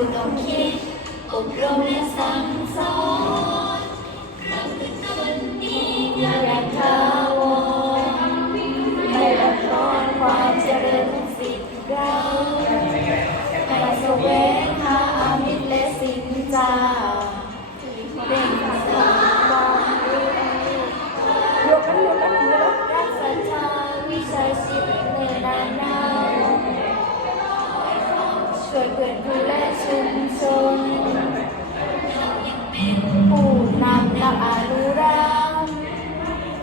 ครูต้องคิด อบรมและสั่งสอนเราเป็นคนดีงามอย่างถาวรไม่บัดรอนความเจริญของสิทธิ์เราให้แสวงหาอามิตรและสินจาเร่งสร้างควยกกันยกันยกรักศรัทธาวิชาชีพเนินนานาช่วยเพื่อนผู้และ ชุมชนผู้นำนักอนุรักษ์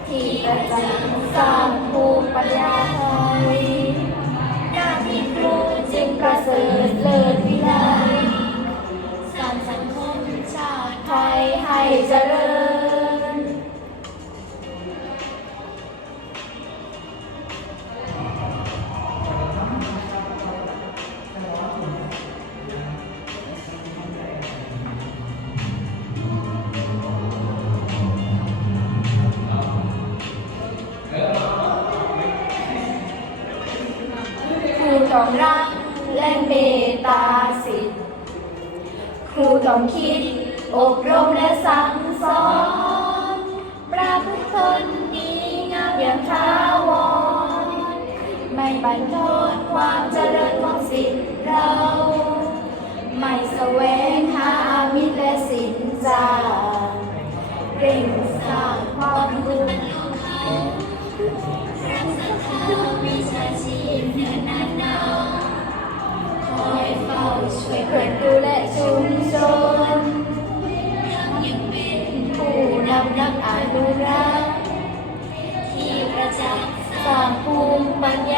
ที่ประจักษ์สร้างภูมิปัญญาไทยหน้าที่ครูจึงประเสริฐเลิศวิไลสร้างสังคมชาติไทยให้เจริญ องรักและเมตตาสิทธิ์ครูต้องคิด อบรมและสั่งสอนประพฤติคนดีงามอย่างถาวร ไม่บันทอนความเจริญ ภู